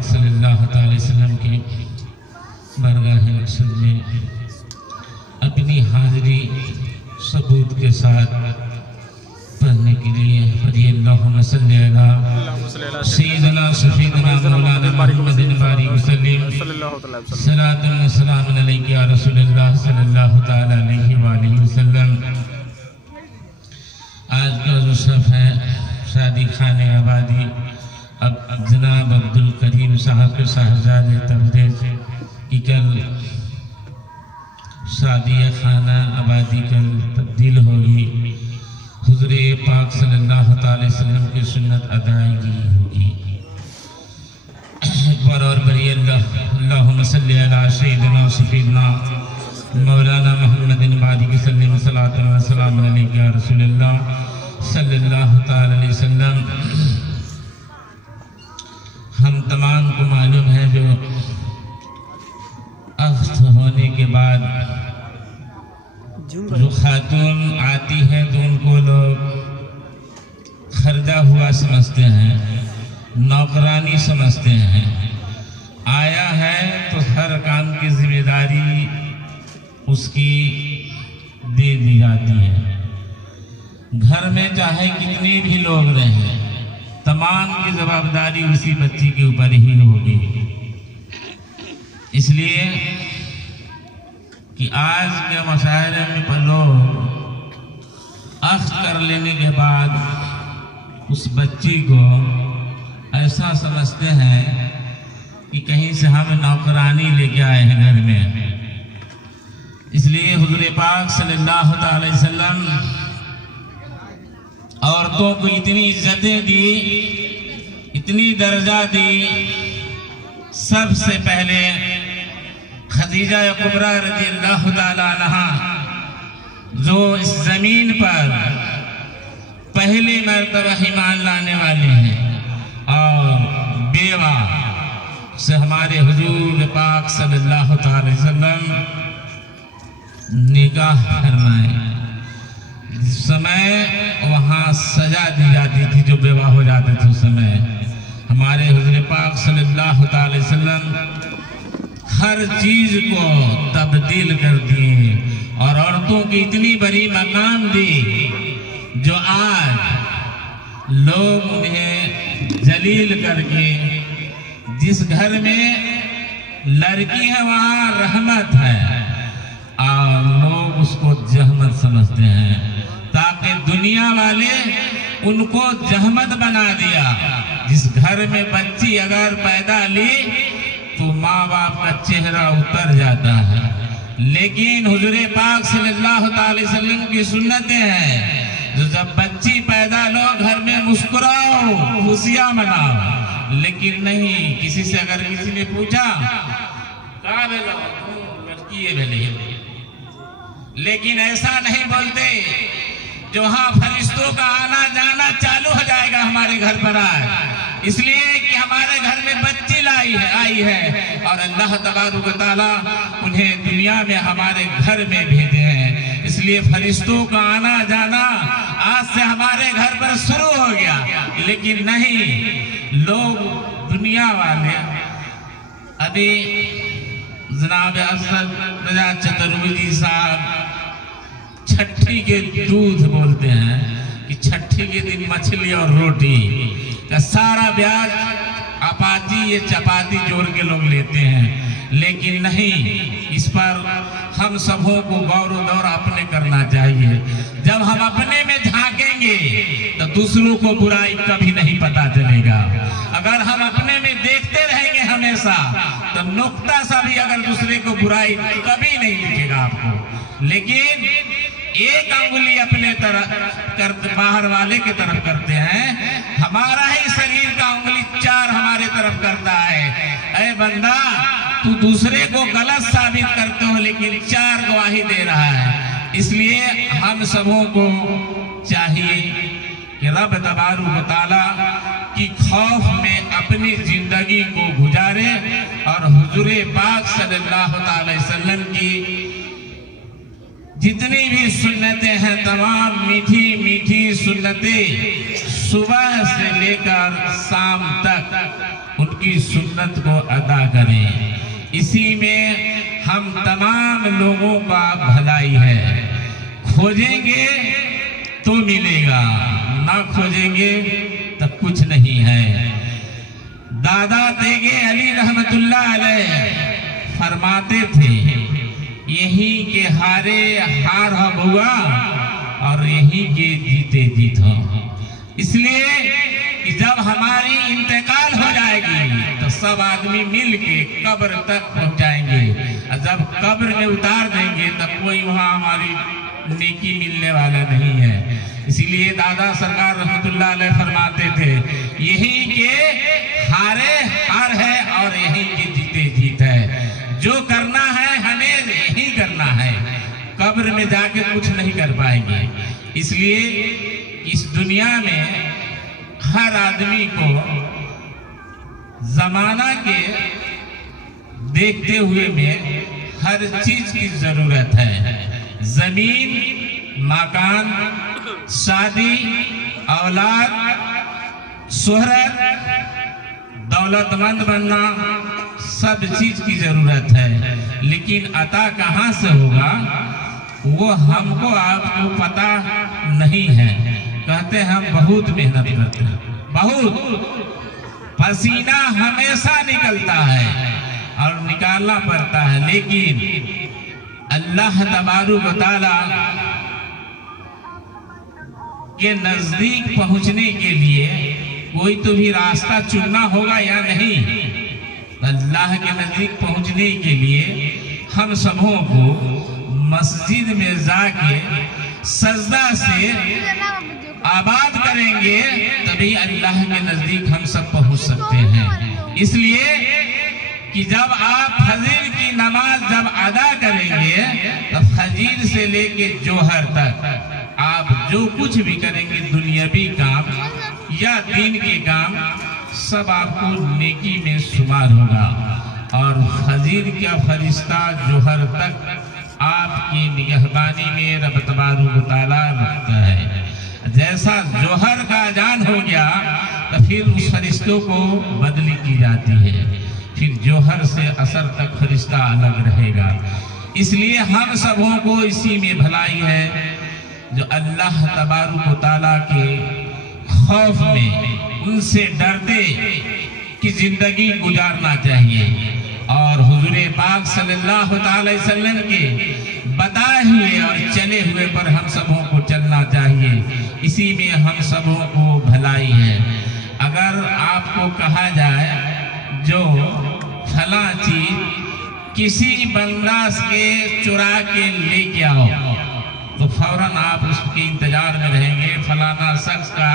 पाक सल्लल्लाहु अलैहि वसल्लम के बरगाह मक़सूद में अपनी हाज़िरी सबूत के साथ पढ़ने के लिए पढ़िए अल्लाहुम्मा सल्ली अला सय्यिदना सफ़ीदना मौलाना मुहम्मदिन बारिक वसल्लम सलातुन व सलामुन अलैका या रसूलल्लाह सल्लल्लाहु तआला अलैहि व आलिहि वसल्लम। आज का जो सफ़ है शादी खाने आबादी अब जनाब अब्दुल करीम साहब के साहबजादे तबरेज़ की कल शादी खाना आबादी कल तब्दील होगी। हुज़ूर पाक सल्लल्लाहु अलैहि वसल्लम की सुन्नत अदायगी होगी। एक बार और बढ़िए अल्लाहुम्मा सल्ली अला सय्यिदिना सफ़ीदना मौलाना मुहम्मदिन बारिक वसल्लम सलातुन व सलामुन अलैका या रसूलल्लाह सल्लल्लाहु अलैहि वसल्लम। हम तमाम को मालूम है जो अख्त होने के बाद जो खातून आती है तो उनको लोग खरीदा हुआ समझते हैं, नौकरानी समझते हैं। आया है तो हर काम की जिम्मेदारी उसकी दे दी जाती है। घर में चाहे कितने भी लोग रहें, तमाम की जवाबदारी उसी बच्ची के ऊपर ही होगी। इसलिए कि आज के मशायरे में लोग अख्त कर लेने के बाद उस बच्ची को ऐसा समझते हैं कि कहीं से हम नौकरानी लेके आए हैं घर में। इसलिए हुज़ूर पाक सल्लल्लाहु अलैहि वसल्लम औरतों को इतनी इज्जतें दी, इतनी दर्जा दी। सबसे पहले खदीजा कुबरा रज़ियल्लाहु ताला अन्हा जो इस जमीन पर पहली मर्तबा ईमान लाने वाले हैं और बेवा से हमारे हुजूर पाक सल्लल्लाहु अलैहि वसल्लम निकाह फरमाए। जिस समय वहाँ सजा दी जाती थी, जो बेवा हो जाते थे उस समय हमारे हुजूर पाक सल्लल्लाहु अलैहि वसल्लम हर चीज को तब्दील कर दिए और औरतों की इतनी बड़ी मकाम दी जो आज लोग उन्हें जलील करके, जिस घर में लड़की है वहाँ रहमत है और लोग उसको जहमत समझते हैं, ताकि दुनिया वाले उनको जहमत बना दिया। जिस घर में बच्ची अगर पैदा ली तो माँ बाप का चेहरा उतर जाता है, लेकिन हुजूर पाक सल्लल्लाहु अलैहि वसल्लम की सुन्नतें हैं जो जब बच्ची पैदा लो घर में मुस्कुराओ, खुशियां मनाओ। लेकिन नहीं, किसी से अगर किसी ने पूछा कहाँ भेलो, लड़की है भेले, लेकिन ऐसा नहीं बोलते जो हाँ फरिश्तों का आना जाना चालू हो जाएगा हमारे घर पर आए, इसलिए कि हमारे घर में बच्ची आई है और अल्लाह तबारक व तआला उन्हें दुनिया में हमारे घर में भेजे हैं। इसलिए फरिश्तों का आना जाना आज से हमारे घर पर शुरू हो गया। लेकिन नहीं, लोग दुनिया वाले अभी जनाब असद रजा चतुर्वेदी साहब छठी के दूध बोलते हैं कि छठी के दिन मछली और रोटी का सारा ब्याज अपाची ये चपाती जोड़ के लोग लेते हैं। लेकिन नहीं, इस पर हम सबों को गौर दौर अपने करना चाहिए। जब हम अपने में झांकेंगे तो दूसरों को बुराई कभी नहीं पता चलेगा। अगर हम अपने में देखते रहेंगे हमेशा तो नुक्ता सा भी अगर दूसरे को बुराई कभी नहीं दिखेगा आपको। लेकिन एक अंगुली अपने तरफ बाहर वाले की तरफ करते हैं, हमारा ही शरीर का अंगुली चार हमारे तरफ करता है। ऐ बंदा, तू दूसरे को गलत साबित करते हो लेकिन चार गवाही दे रहा है। इसलिए हम सबों को चाहिए कि रब तबारक व तआला की खौफ में अपनी जिंदगी को गुजारे और हुजूर पाक सल्लल्लाहु अलैहि वसल्लम की जितनी भी सुन्नतें हैं, तमाम मीठी मीठी सुन्नतें सुबह से लेकर शाम तक उनके उनकी सुन्नत को अदा करें। इसी में हम तमाम लोगों का भलाई है। खोजेंगे तो मिलेगा, ना खोजेंगे तो कुछ नहीं है। दादा तेगे अली रहमतुल्लाह अलैह फरमाते थे, यही के हारे हार हुआ और यही के जीते जीत हो। इसलिए कि जब हमारी इंतकाल हो जाएगी तो सब आदमी मिल के कब्र तक पहुंचाएंगे, और जब कब्र में उतार देंगे तब कोई वहाँ हमारी नेकी मिलने वाला नहीं है। इसीलिए दादा सरकार रहमतुल्लाह अलैह फरमाते थे, यही के हारे हार है और यही के जीते जीत है। जो करना है हमें यही करना है, कब्र में जाके कुछ नहीं कर पाएंगे। इसलिए इस दुनिया में हर आदमी को जमाना के देखते हुए में हर चीज की जरूरत है। जमीन, मकान, शादी, औलाद, शोहरत, दौलतमंद बनना, सब चीज की जरूरत है। लेकिन अता कहाँ से होगा वो हमको आपको पता नहीं है। कहते हैं हम बहुत मेहनत करते हैं, बहुत पसीना हमेशा निकलता है और निकालना पड़ता है, लेकिन अल्लाह तबारुक व तआला के नजदीक पहुंचने के लिए कोई तो भी रास्ता चुनना होगा या नहीं। अल्लाह के नजदीक पहुंचने के लिए हम सबों को मस्जिद में जाके सजदा से आबाद करेंगे, तभी अल्लाह के नजदीक हम सब पहुंच सकते हैं। इसलिए कि जब आप फजर की नमाज जब अदा करेंगे तब फजर से लेके जोहर तक आप जो कुछ भी करेंगे, दुनियावी काम या दीन के काम, सब आपको नेकी में शुमार होगा। और फजर का फरिश्ता जोहर तक आपकी निगहबानी में रब तबारुक व तआला रखता है। जैसा जोहर का अजान हो गया तो फिर उस फरिश्तों को बदली की जाती है, फिर जोहर से असर तक फरिश्ता अलग रहेगा। इसलिए हम सबों को इसी में भलाई है जो अल्लाह तबारुक व तआला के खौफ में, उनसे डरते कि जिंदगी गुजारना चाहिए। और हुजूर पाक सल्लल्लाहु अलैहि वसल्लम के बताए हुए और चले हुए पर हम सबों को चलना चाहिए। इसी में हम सबों को भलाई है। अगर आपको कहा जाए जो फला चीज किसी बंदा के चुरा के लेके आओ, तो फौरन आप उसके इंतजार में रहेंगे। फलाना शख्स का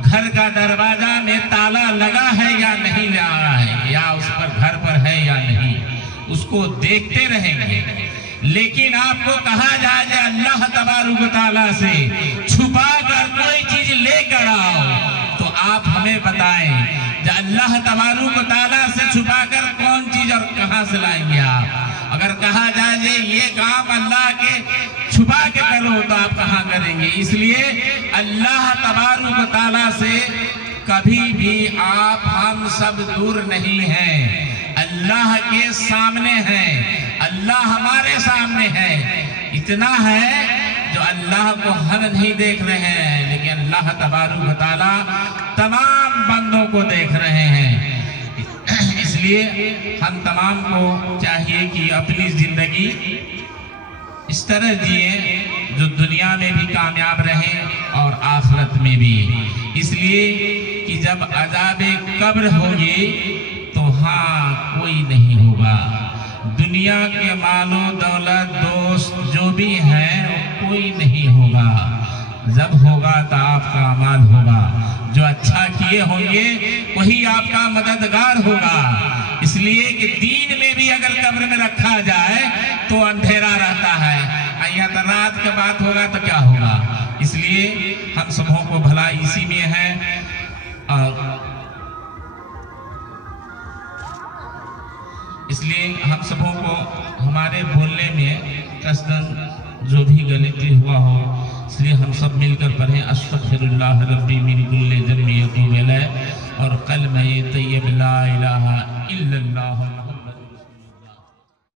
घर का दरवाजा में ताला लगा है या नहीं लगा है, या उस पर घर पर है या नहीं, उसको देखते रहेंगे। लेकिन आपको कहा जाए अल्लाह तबारुक व तआला से छुपा कर कोई चीज लेकर आओ, तो आप हमें बताएं जो अल्लाह तबारुक व तआला से छुपा कर कौन चीज और कहां से लाएंगे आप। अगर कहा जाए ये काम अल्लाह के छुपा के करो तो आप कहां करेंगे। इसलिए अल्लाह तबारुक व तआला से कभी भी आप हम सब दूर नहीं हैं, अल्लाह के सामने हैं, अल्लाह हमारे सामने है। इतना है जो अल्लाह को हम नहीं देख रहे हैं, लेकिन अल्लाह तबारुक व तआला तमाम बंदों को देख रहे हैं। इसलिए हम तमाम को चाहिए कि अपनी जिंदगी इस तरह जिए जो दुनिया में भी कामयाब रहे और आखिरत में भी। इसलिए कि जब अज़ाबे कब्र होगी तो हाँ कोई नहीं होगा, दुनिया के मालो दौलत दोस्त जो भी हैं कोई नहीं होगा। जब होगा तो आपका अमाल होगा, जो अच्छा किए होंगे वही आपका मददगार होगा। इसलिए कि दीन में भी अगर कब्र में रखा जाए तो अंधेरा रहता है, यहाँ तो रात के बात होगा तो क्या होगा। इसलिए हम सबों को भला इसी में है। और इसलिए हम सबों को हमारे बोलने में कसदन जो भी गलती हुआ हो, इसलिए हम सब मिलकर पढ़ें अस्तगफिरुल्लाह रब्बी मिन कुल्ली ज़ंबि वतूबु इलैह। और कल कलमे तैयब ला इलाहा